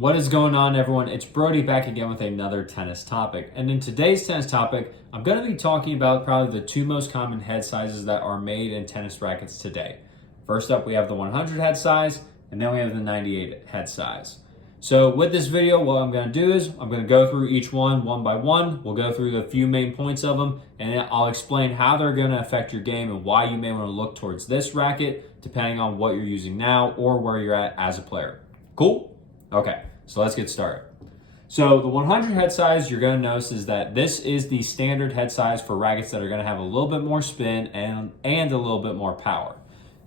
What is going on, everyone? It's Brody back again with another tennis topic. And in today's tennis topic, I'm going to be talking about probably the two most common head sizes that are made in tennis rackets today. First up, we have the 100 head size, and then we have the 98 head size. So with this video, what I'm going to do is I'm going to go through each one by one. We'll go through the few main points of them, and I'll explain how they're going to affect your game and why you may want to look towards this racket, depending on what you're using now or where you're at as a player. Cool? Okay. So let's get started. So the 100 head size, you're going to notice is that this is the standard head size for rackets that are going to have a little bit more spin and a little bit more power.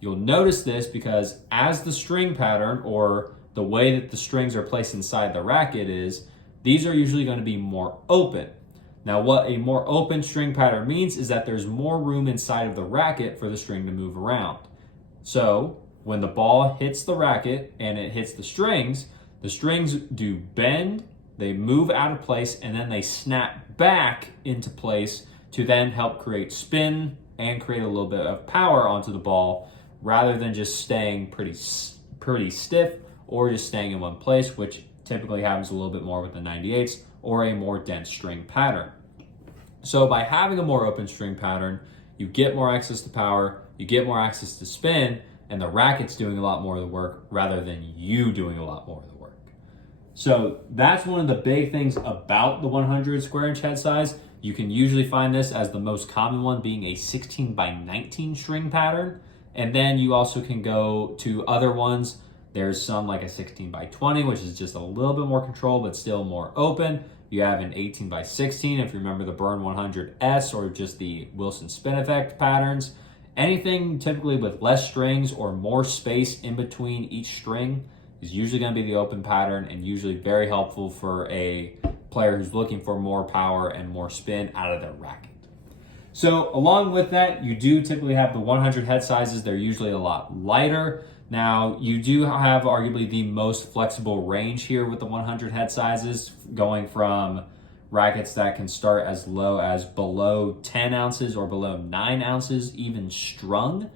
You'll notice this because as the string pattern or the way that the strings are placed inside the racket is, these are usually going to be more open. Now what a more open string pattern means is that there's more room inside of the racket for the string to move around. So when the ball hits the racket and it hits the strings do bend, they move out of place, and then they snap back into place to then help create spin and create a little bit of power onto the ball rather than just staying pretty stiff or just staying in one place, which typically happens a little bit more with the 98s or a more dense string pattern. So by having a more open string pattern, you get more access to power, you get more access to spin, and the racket's doing a lot more of the work rather than you doing a lot more of the work. So that's one of the big things about the 100 square inch head size. You can usually find this as the most common one being a 16 by 19 string pattern. And then you also can go to other ones. There's some like a 16 by 20, which is just a little bit more control, but still more open. You have an 18 by 16, if you remember the Burn 100S or just the Wilson spin effect patterns. Anything typically with less strings or more space in between each string is usually going to be the open pattern and usually very helpful for a player who's looking for more power and more spin out of their racket. So along with that, you do typically have the 100 head sizes. They're usually a lot lighter. Now, you do have arguably the most flexible range here with the 100 head sizes, going from rackets that can start as low as below 10 ounces or below 9 ounces, even strung,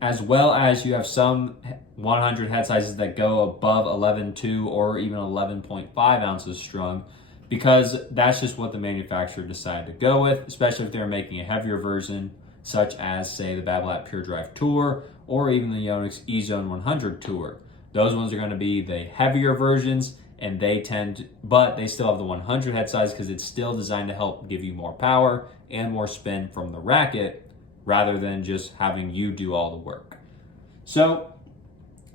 as well as you have some 100 head sizes that go above 11.2 or even 11.5 ounces strung, because that's just what the manufacturer decided to go with, especially if they're making a heavier version, such as, say, the Babolat Pure Drive Tour or even the Yonex E-Zone 100 Tour. Those ones are going to be the heavier versions, and but they still have the 100 head size because it's still designed to help give you more power and more spin from the racket rather than just having you do all the work. So,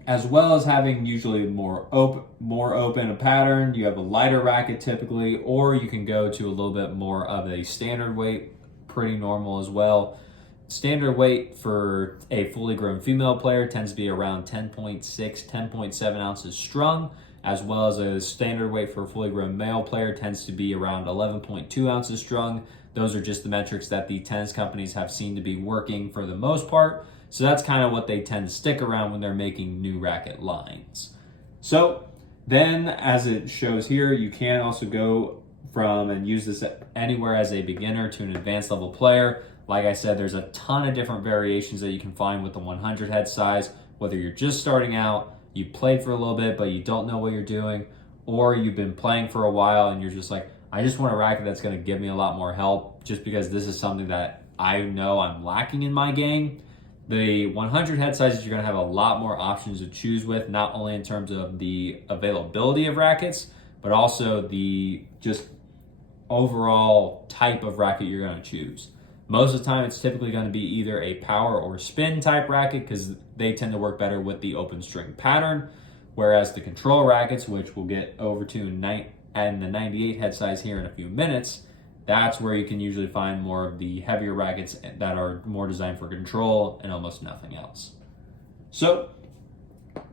as well as having usually more open a pattern, you have a lighter racket typically, or you can go to a little bit more of a standard weight, pretty normal as well. Standard weight for a fully grown female player tends to be around 10.6, 10.7 ounces strung, as well as a standard weight for a fully grown male player tends to be around 11.2 ounces strung. Those are just the metrics that the tennis companies have seen to be working for the most part. So that's kind of what they tend to stick around when they're making new racket lines. So then, as it shows here, you can also go from and use this anywhere as a beginner to an advanced level player. Like I said, there's a ton of different variations that you can find with the 100 head size, whether you're just starting out, you played for a little bit, but you don't know what you're doing, or you've been playing for a while and you're just like, I just want a racket that's going to give me a lot more help just because this is something that I know I'm lacking in my game. The 100 head sizes, you're going to have a lot more options to choose with, not only in terms of the availability of rackets, but also the just overall type of racket you're going to choose. Most of the time, it's typically going to be either a power or spin type racket because they tend to work better with the open string pattern, whereas the control rackets, which we'll get over to and the 98 head size here in a few minutes, that's where you can usually find more of the heavier rackets that are more designed for control and almost nothing else. So,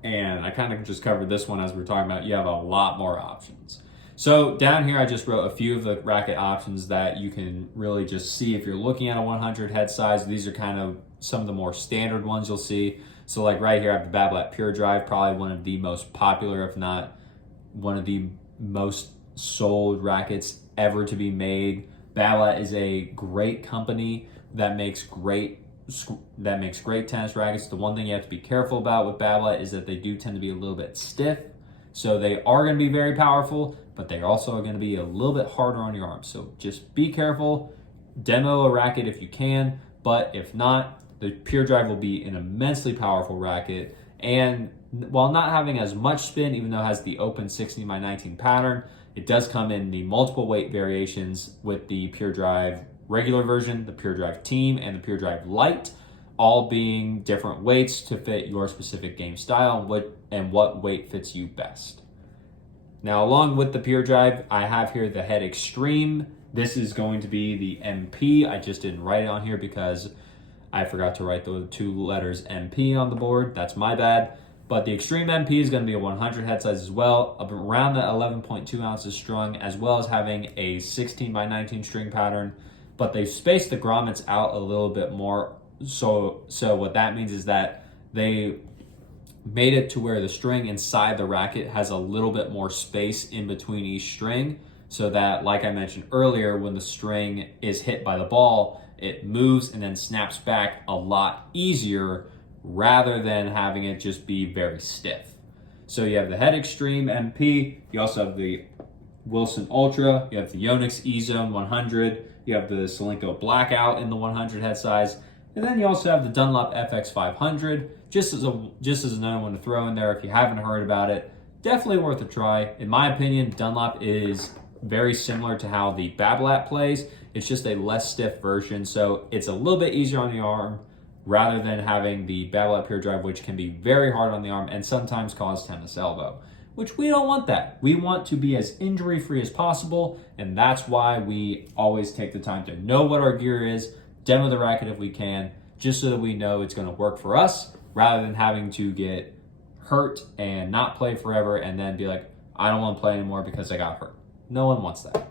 and I kind of just covered this one as we were talking about, you have a lot more options. So down here, I just wrote a few of the racket options that you can really just see if you're looking at a 100 head size. These are kind of some of the more standard ones you'll see. So like right here, I have the Babolat Pure Drive, probably one of the most popular, if not one of the most sold rackets ever to be made. Babolat is a great company that makes great tennis rackets. The one thing you have to be careful about with Babolat is that they do tend to be a little bit stiff. So they are going to be very powerful, but they also are going to be a little bit harder on your arms. So just be careful. Demo a racket if you can, but if not, the Pure Drive will be an immensely powerful racket. And while not having as much spin, even though it has the open 16x19 pattern, it does come in the multiple weight variations with the Pure Drive regular version, the Pure Drive Team, and the Pure Drive Lite, all being different weights to fit your specific game style and what weight fits you best. Now, along with the Pure Drive, I have here the Head Extreme. This is going to be the MP. I just didn't write it on here because I forgot to write the two letters MP on the board. That's my bad. But the Extreme MP is going to be a 100 head size as well, around the 11.2 ounces strung, as well as having a 16x19 string pattern. But they've spaced the grommets out a little bit more. So what that means is that they made it to where the string inside the racket has a little bit more space in between each string, so that, like I mentioned earlier, when the string is hit by the ball, it moves and then snaps back a lot easier rather than having it just be very stiff. So you have the Head Extreme MP, you also have the Wilson Ultra, you have the Yonex E-Zone 100, you have the Solinco Blackout in the 100 head size, and then you also have the Dunlop FX 500, just as another one to throw in there if you haven't heard about it. Definitely worth a try. In my opinion, Dunlop is very similar to how the Babolat plays. It's just a less stiff version, so it's a little bit easier on the arm rather than having the Babolat Pure Drive, which can be very hard on the arm and sometimes cause tennis elbow, which we don't want that. We want to be as injury-free as possible, and that's why we always take the time to know what our gear is, demo the racket if we can, just so that we know it's going to work for us, rather than having to get hurt and not play forever and then be like, I don't want to play anymore because I got hurt. No one wants that.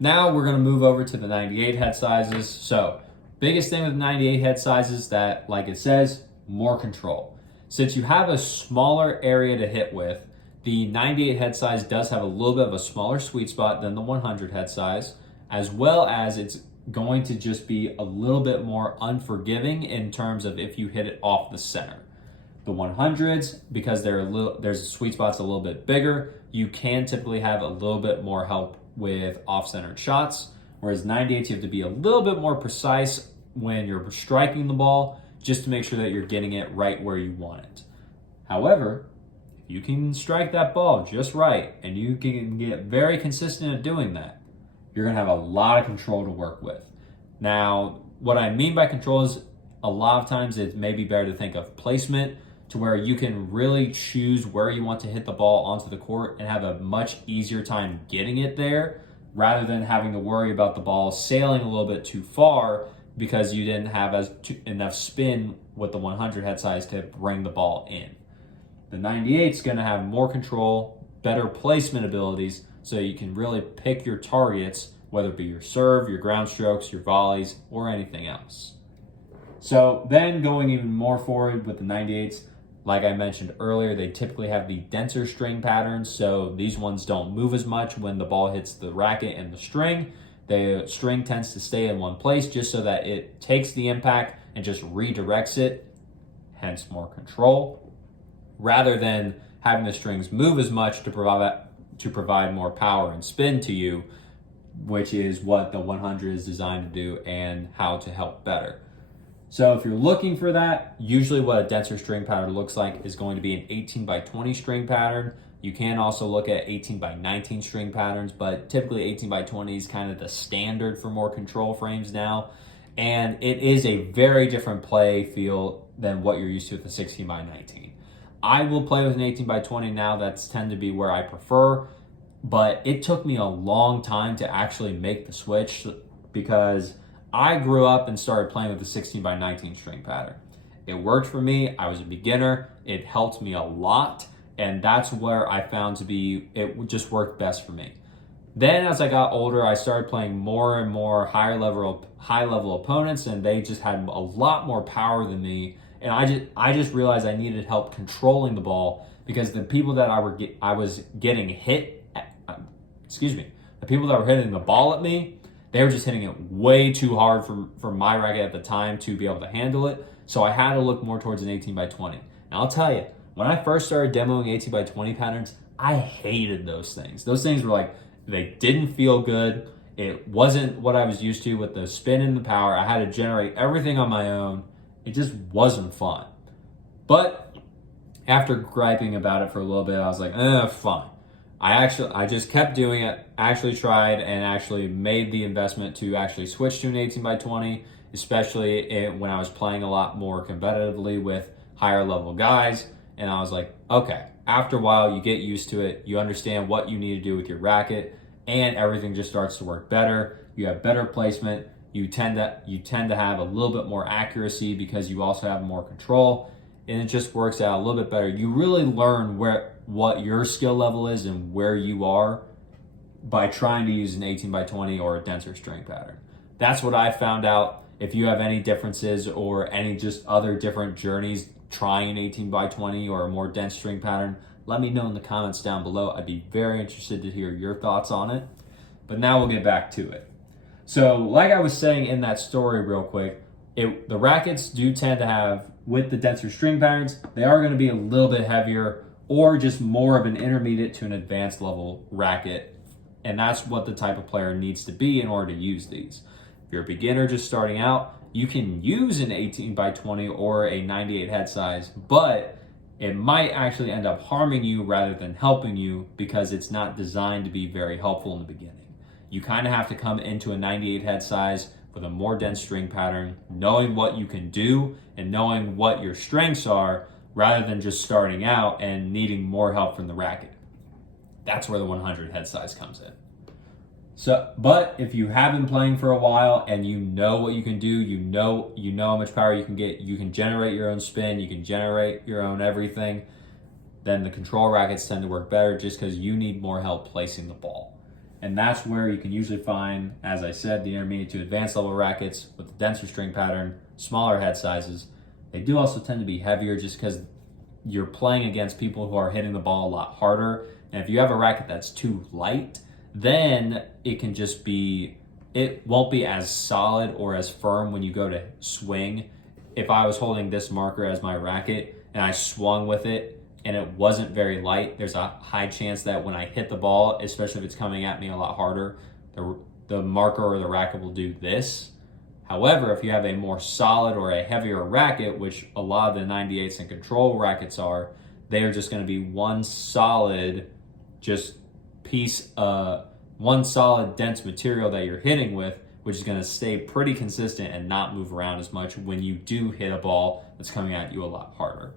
Now we're going to move over to the 98 head sizes. So, biggest thing with 98 head sizes that, like it says, more control. Since you have a smaller area to hit with, the 98 head size does have a little bit of a smaller sweet spot than the 100 head size, as well as it's going to just be a little bit more unforgiving in terms of if you hit it off the center. The 100s, because there's a sweet spot's a little bit bigger, you can typically have a little bit more help with off-centered shots, whereas 98s, you have to be a little bit more precise when you're striking the ball, just to make sure that you're getting it right where you want it. However, if you can strike that ball just right, and you can get very consistent at doing that, you're going to have a lot of control to work with. Now, what I mean by control is a lot of times it may be better to think of placement, to where you can really choose where you want to hit the ball onto the court and have a much easier time getting it there, rather than having to worry about the ball sailing a little bit too far because you didn't have enough spin with the 100 head size to bring the ball in. The 98 is going to have more control, better placement abilities, so you can really pick your targets, whether it be your serve, your ground strokes, your volleys, or anything else. So then going even more forward with the 98s, like I mentioned earlier, they typically have the denser string patterns, so these ones don't move as much when the ball hits the racket and the string. The string tends to stay in one place just so that it takes the impact and just redirects it, hence more control, rather than having the strings move as much to provide more power and spin to you, which is what the 100 is designed to do and how to help better. So if you're looking for that, usually what a denser string pattern looks like is going to be an 18x20 string pattern. You can also look at 18x19 string patterns, but typically 18x20 is kind of the standard for more control frames now. And it is a very different play feel than what you're used to with the 16x19. I will play with an 18x20 now. That's tend to be where I prefer, but it took me a long time to actually make the switch because I grew up and started playing with the 16x19 string pattern. It worked for me. I was a beginner. It helped me a lot, and that's where I found it just worked best for me. Then as I got older, I started playing more and more high level opponents, and they just had a lot more power than me. And I just realized I needed help controlling the ball because the people that I was getting hit, the people that were hitting the ball at me, they were just hitting it way too hard for my racket at the time to be able to handle it. So I had to look more towards an 18x20. And I'll tell you, When I first started demoing 18 by 20 patterns, I hated those things. Those things were like, they didn't feel good. It wasn't what I was used to with the spin and the power. I had to generate everything on my own. It just wasn't fun. But after griping about it for a little bit, I was like, fine. I just kept doing it, actually tried and actually made the investment to actually switch to an 18 by 20, especially when I was playing a lot more competitively with higher level guys. And I was like, okay, after a while you get used to it, you understand what you need to do with your racket, and everything just starts to work better. You have better placement. You tend to have a little bit more accuracy because you also have more control, and it just works out a little bit better. You really learn what your skill level is and where you are by trying to use an 18 by 20 or a denser string pattern. That's what I found out. If you have any differences or any just other different journeys trying an 18 by 20 or a more dense string pattern, let me know in the comments down below. I'd be very interested to hear your thoughts on it. But now we'll get back to it. So like I was saying in that story real quick, the rackets do tend to have, with the denser string patterns, they are going to be a little bit heavier or just more of an intermediate to an advanced level racket. And that's what the type of player needs to be in order to use these. If you're a beginner just starting out, you can use an 18 by 20 or a 98 head size, but it might actually end up harming you rather than helping you because it's not designed to be very helpful in the beginning. You kind of have to come into a 98 head size with a more dense string pattern, knowing what you can do and knowing what your strengths are, rather than just starting out and needing more help from the racket. That's where the 100 head size comes in. But if you have been playing for a while and you know what you can do, you know how much power you can get, you can generate your own spin, you can generate your own everything, then the control rackets tend to work better just because you need more help placing the ball. And that's where you can usually find, as I said, the intermediate to advanced level rackets with the denser string pattern, smaller head sizes. They do also tend to be heavier just because you're playing against people who are hitting the ball a lot harder. And if you have a racket that's too light, then it won't be as solid or as firm when you go to swing. If I was holding this marker as my racket and I swung with it and it wasn't very light, there's a high chance that when I hit the ball, especially if it's coming at me a lot harder, the marker or the racket will do this. However, if you have a more solid or a heavier racket, which a lot of the 98s and control rackets are, they are just going to be one solid one solid dense material that you're hitting with, which is going to stay pretty consistent and not move around as much when you do hit a ball that's coming at you a lot harder.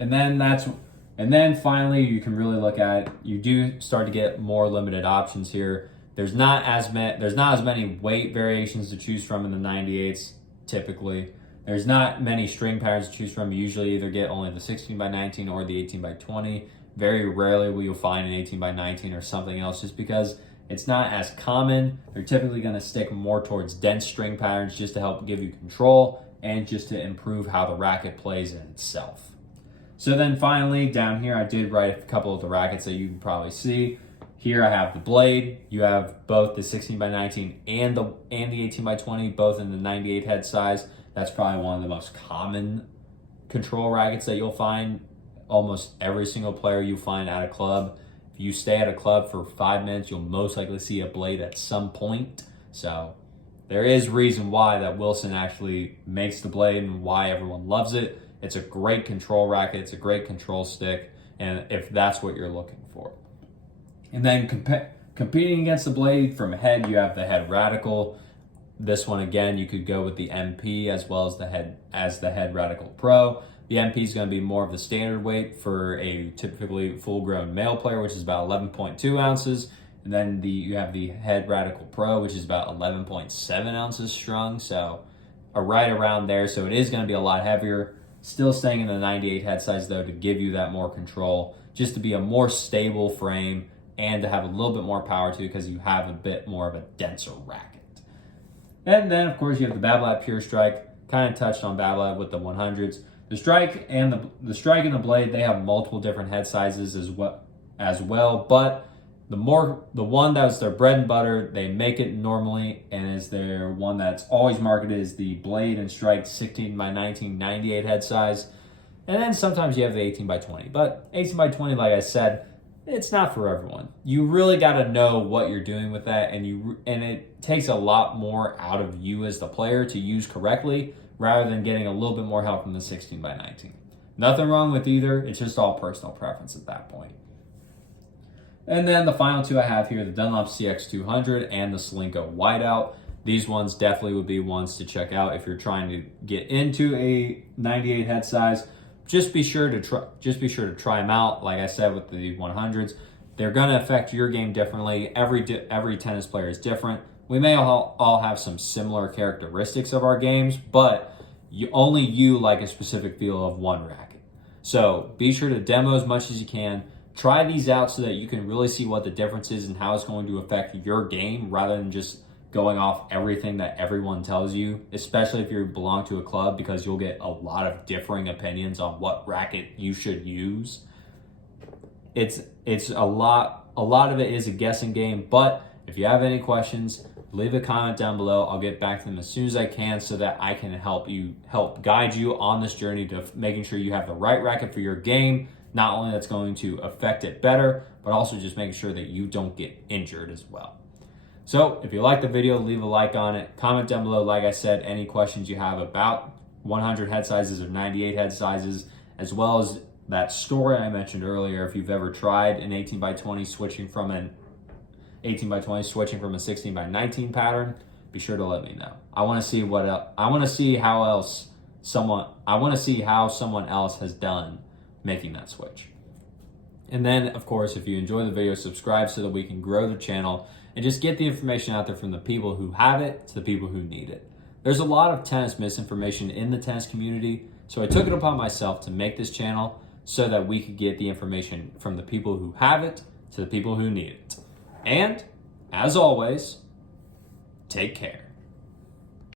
And then finally you can really look at, you do start to get more limited options here. There's not as many weight variations to choose from in the 98s typically. There's not many string patterns to choose from. You usually either get only the 16 by 19 or the 18 by 20. Very rarely will you find an 18 by 19 or something else just because it's not as common. They're typically going to stick more towards dense string patterns just to help give you control and just to improve how the racket plays in itself. So then finally down here, I did write a couple of the rackets that you can probably see. Here I have the blade. You have both the 16 by 19 and the 18 by 20, both in the 98 head size. That's probably one of the most common control rackets that you'll find. Almost every single player you find at a club, if you stay at a club for 5 minutes, you'll most likely see a blade at some point. So there is reason why that Wilson actually makes the blade and why everyone loves it. It's a great control racket. It's a great control stick. And if that's what you're looking for. And then competing against the blade from head, you have the head radical. This one, again, you could go with the MP as well as the head radical pro. The MP is going to be more of the standard weight for a typically full-grown male player, which is about 11.2 ounces. And then you have the head radical pro, which is about 11.7 ounces strung. So right around there. So it is going to be a lot heavier. Still staying in the 98 head size, though, to give you that more control, just to be a more stable frame and to have a little bit more power to it because you have a bit more of a denser racket. And then, of course, you have the Babolat Pure Strike. Kind of touched on Babolat with the 100s. The strike and the blade, they have multiple different head sizes as well. But the one that's their bread and butter, they make it normally, and is their one that's always marketed is the blade and strike 16 by 19 98 head size. And then sometimes you have the 18 by 20. But 18 by 20, like I said, it's not for everyone. You really got to know what you're doing with that, and it takes a lot more out of you as the player to use correctly rather than getting a little bit more help from the 16 by 19. Nothing wrong with either. It's just all personal preference at that point. And then the final two I have here, the Dunlop CX200 and the Solinco Whiteout. These ones definitely would be ones to check out if you're trying to get into a 98 head size. Just be sure to try them out. Like I said with the 100s, they're going to affect your game differently. Every tennis player is different. We may all have some similar characteristics of our games, but only you like a specific feel of one racket. So be sure to demo as much as you can. Try these out so that you can really see what the difference is and how it's going to affect your game rather than just going off everything that everyone tells you, especially if you belong to a club, because you'll get a lot of differing opinions on what racket you should use. It's a lot of it is a guessing game, but if you have any questions, leave a comment down below. I'll get back to them as soon as I can so that I can help guide you on this journey to making sure you have the right racket for your game. Not only that's going to affect it better, but also just making sure that you don't get injured as well. So if you like the video, leave a like on it. Comment down below, like I said, any questions you have about 100 head sizes or 98 head sizes, as well as that story I mentioned earlier. If you've ever tried an 18 by 20 switching from a 16 by 19 pattern, be sure to let me know. I want to see how someone else has done making that switch. And then, of course, if you enjoy the video, subscribe so that we can grow the channel and just get the information out there from the people who have it to the people who need it. There's a lot of tennis misinformation in the tennis community, so I took it upon myself to make this channel so that we could get the information from the people who have it to the people who need it. And, as always, take care.